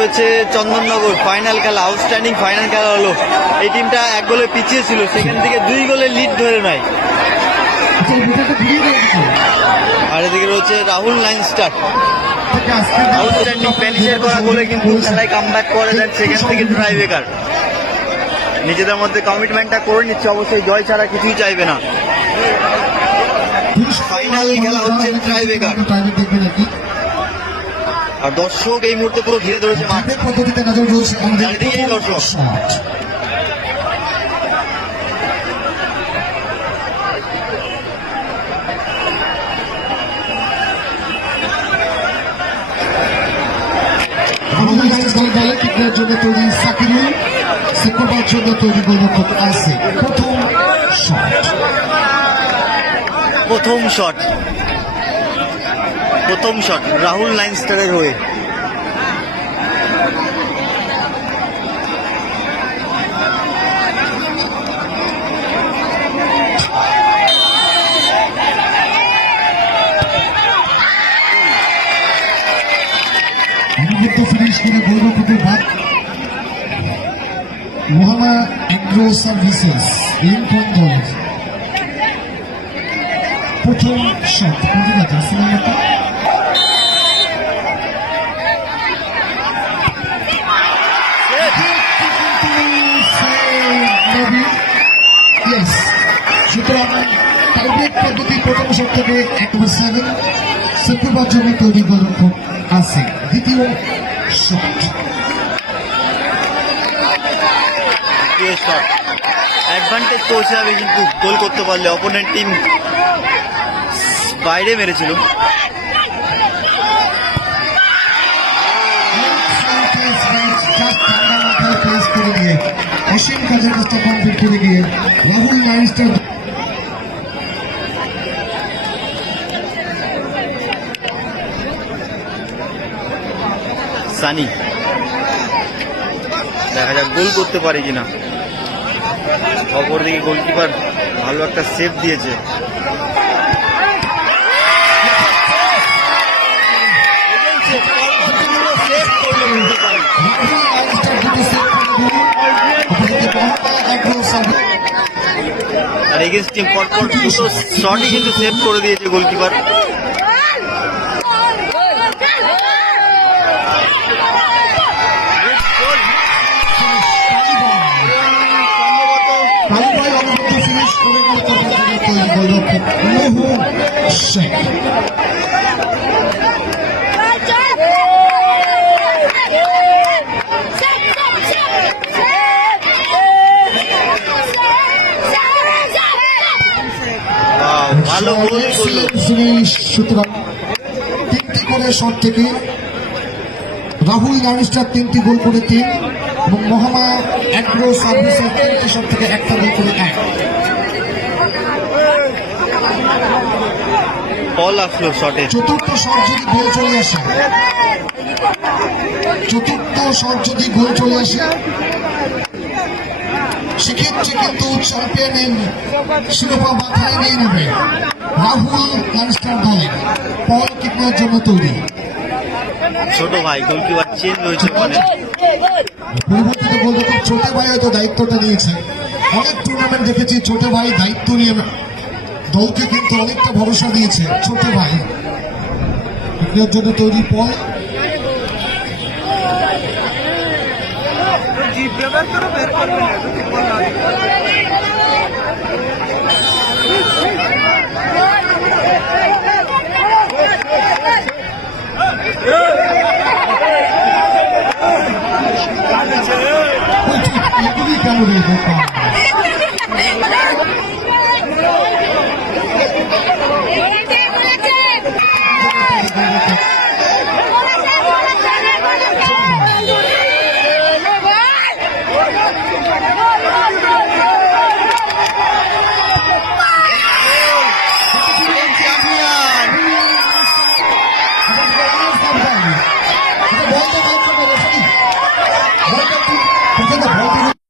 রয়েছে চন্দননগর। ফাইনাল খেলা, outstanding final খেলা হলো। এই টিমটা 1 গোলে পিছিয়ে ছিল, সেখান থেকে 2 গোলের লিড ধরে নেয়। আর এদিকে রয়েছে রাহুল লাইন স্টার। আউটস্ট্যান্ডিং প্যানিশের করা গোলে কিন্তু খেলায় কামব্যাক করে দেন, সেখান থেকে ট্রাই ব্রেকার। নিজেদের মধ্যে কমিটমেন্টটা করে নিচ্ছে, অবশ্যই জয় ছাড়া কিছুই চাইবে না। ফাইনাল খেলা হচ্ছে ট্রাই ব্রেকার, আর দর্শক এই মুহূর্তে পুরো ঘিরে ধরেছে মাঠ। চারিদিকেই দর্শক। জন্য তৈরি সাকিরুল, সেকেন্ডের জন্য তৈরি গোলরক্ষক আছে। প্রথম শট রাহুল লাইন স্টারের হয়ে। ফিনিশ করে গোলরক্ষকের ভাগ মোহাম্মদ এগ্রো সার্ভিসেস ইন পন্দর। প্রথম শট সুতরাং টাইব্রেক পদ্ধতি প্রথম শট থেকে 1/7 সেপ্টেম্বর জন্য তৈরি গোলরক্ষক আছে। দ্বিতীয় শট অ্যাডভান্টেজ পৌঁছে যাবে, কিন্তু গোল করতে পারলে অপোনেন্ট টিম বাইরে মেরেছিল। অসীম কাজের কাজটা কমপ্লিট করে গিয়ে রাহুল লাইনস্টার সানি, দেখা যাক গোল করতে পারে কিনা। অপরদিকে গোলকিপার ভালো একটা সেভ দিয়েছে। আর এগেন্স্ট টিম পরপর দুটো শটই কিন্তু সেভ করে দিয়েছে গোলকিপার। ভালো গোল করলো। সুতরাং 3টি করে শট থেকে রাহুল লাইনস্টার 3টি গোল করে 3 এবং মোহাম্মদ এগ্রো সার্ভিসের 3টি শট থেকে 1টা গোল করে 1। বল আসলো শটে। চতুর্থ শট যদি গোল চলে আসে, সেক্ষেত্রে কিন্তু চ্যাম্পিয়নের শিরোপা মাথায় নিয়ে নেবে রাহুল লাইনস্টার দল। পল কিকনের জন্য তৈরি। ছোট ভাই গোলকিপার চেঞ্জ হয়েছে, পরিবর্তিত গোলরক্ষক ছোট ভাই হয়তো দায়িত্বটা নিয়েছে। অনেক টুর্নামেন্ট দেখেছি ছোট ভাই দায়িত্ব নিয়ে দলকে কিন্তু অনেকটা ভরসা দিয়েছে। ছোট ভাই কিকনের জন্য তৈরি পল। এগুলি কেন রে বলতে